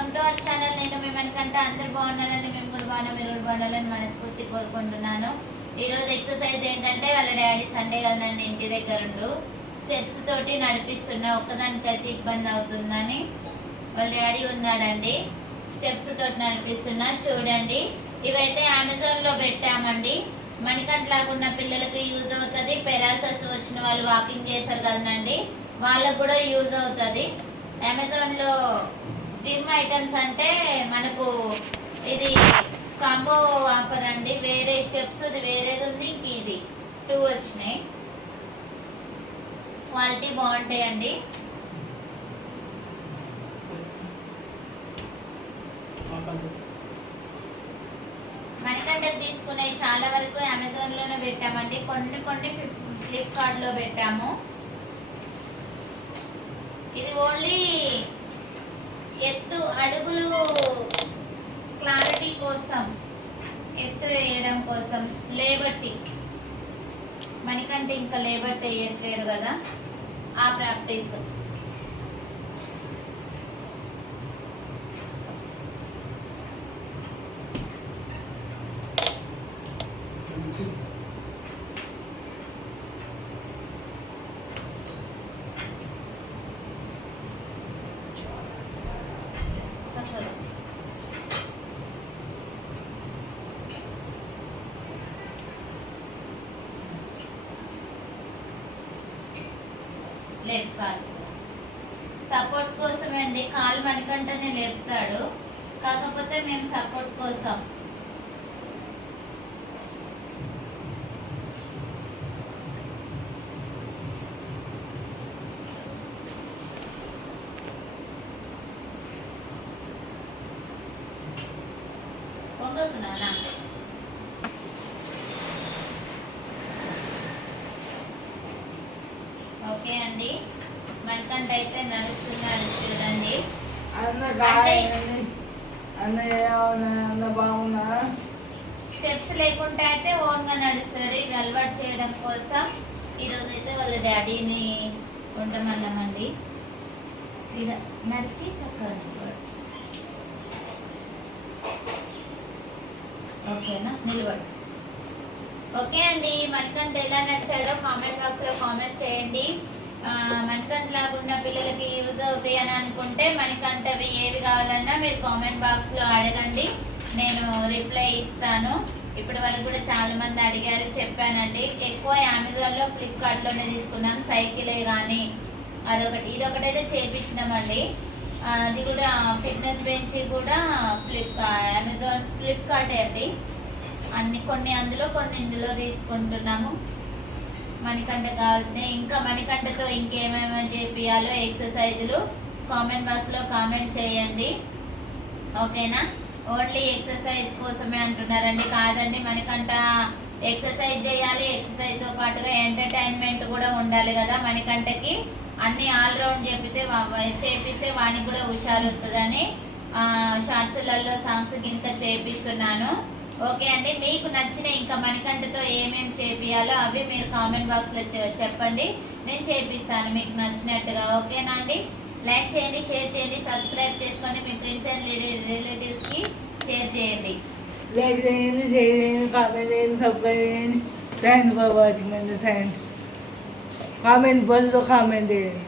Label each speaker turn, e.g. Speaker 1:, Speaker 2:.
Speaker 1: Welcome to our channel. నేను మీ మనకంటే అందరు బాగున్నారని మేము కూడా బాగున్నాం. మీరు కూడా బాగున్నారని మనస్ఫూర్తి కోరుకుంటున్నాను. ఈరోజు ఎక్సర్సైజ్ ఏంటంటే వాళ్ళ డాడీ సండే కదండి ఇంటి దగ్గర ఉండు. స్టెప్స్ తోటి నడిపిస్తున్నా. ఒక్కదానికైతే ఇబ్బంది అవుతుందని వాళ్ళ డాడీ ఉన్నాడండి. స్టెప్స్ తోటి నడిపిస్తున్నా. చూడండి. ఇవైతే అమెజాన్లో పెట్టామండి. మణికంట్లాగా ఉన్న పిల్లలకి యూజ్ అవుతుంది. పెరాలసిస్ వచ్చిన వాళ్ళు వాకింగ్ చేశారు కదండి. వాళ్ళకు కూడా యూజ్ అవుతుంది. అమెజాన్లో జిమ్ ఐటమ్స్ అంటే మనకు ఇది కాంబో ఆఫర్ అండి. వేరే స్టెప్స్ ఇది వేరేది ఉంది ఇంక ఇది. టూ వచ్చినాయి. క్వాలిటీ బాగుంటాయండి మనకంటే తీసుకునే చాలా వరకు అమెజాన్లోనే పెట్టామండి. కొన్ని కొన్ని ఫ్లిప్కార్ట్లో పెట్టాము. ఇది ఓన్లీ అడుగులు క్లారిటీ కోసం ఎత్తు వేయడం కోసం లేబట్టి మనకంటే ఇంకా లేబట్టి వేయట్లేరు కదా ఆ ప్రాక్టీస్. చక్కగా లేపుతాడు. సపోర్ట్ కోసం అండి కాలు మనకంటేనే లేపుతాడు. కాకపోతే మేము సపోర్ట్ కోసం. పొంగకు ఓకే అండి. మనకంటే అయితే నడుస్తున్నాడు చూడండి. స్టెప్స్ లేకుంటే అయితే ఓన్గా నడుస్తాడు. ఇవి అలవాటు చేయడం కోసం ఈరోజు అయితే వాళ్ళ డాడీని ఉండమన్నామండి ఇక నడిచి చక్కగా. ఓకేనా? నిలబడు. ఓకే అండి మనకంటే ఎలా నచ్చాడో కామెంట్ బాక్స్లో కామెంట్ చేయండి. ఆ, లాగా ఉన్న పిల్లలకి యూజ్ అవుతాయి అని అనుకుంటే మనకంటవి ఏవి కావాలన్నా మీరు కామెంట్ బాక్స్లో అడగండి. నేను రిప్లై ఇస్తాను. ఇప్పటి వరకు కూడా చాలా మంది అడిగారు చెప్పానండి. ఎక్కువ అమెజాన్లో ఫ్లిప్కార్ట్లోనే తీసుకున్నాం సైకిలే కానీ అదొకటి ఇదొకటైతే అయితే చేయించినామండి అది కూడా ఫిట్నెస్ బెంచ్ కూడా ఫ్లిప్ అమెజాన్ ఫ్లిప్కార్టే అండి. అన్ని కొన్ని అందులో కొన్ని ఇందులో తీసుకుంటున్నాము. మణికంట కావాల్సినవి ఇంకా మణికంటతో ఇంకేమేమి చేపియాలో ఎక్సర్సైజులు కామెంట్ బాక్స్లో కామెంట్ చేయండి. ఓకేనా? ఓన్లీ ఎక్సర్సైజ్ కోసమే అంటున్నారండి కాదండి మనకంట ఎక్సర్సైజ్ చేయాలి ఎక్సర్సైజ్తో పాటుగా ఎంటర్టైన్మెంట్ కూడా ఉండాలి కదా మనకంటకి అన్ని ఆల్ రౌండ్ చెప్పితే వా- చేపిస్తే వానికి కూడా హుషారు వస్తుందని షార్ట్స్లలో సాంగ్స్ కింద చేపిస్తున్నాను. ఓకే అండి మీకు నచ్చిన ఇంకా మణికంటతో ఏమేమి చేపియాలో అవి మీరు కామెంట్ బాక్స్లో చెప్పండి. నేను చేపిస్తాను మీకు నచ్చినట్టుగా ఓకేనా అండి? లైక్ చేయండి షేర్ చేయండి సబ్స్క్రైబ్ చేసుకోండి. మీ ఫ్రెండ్స్ అండ్ రిలేటివ్స్కి షేర్ చేయండి.
Speaker 2: లైక్ చేయండి షేర్ చేయండి కామెంట్ చేయండి సబ్స్క్రైబ్ చేయండి. థ్యాంక్స్ ఫర్ వాచింగ్ అండి థ్యాంక్స్. కామెంట్ బాక్స్లో కామెంట్ చేయండి.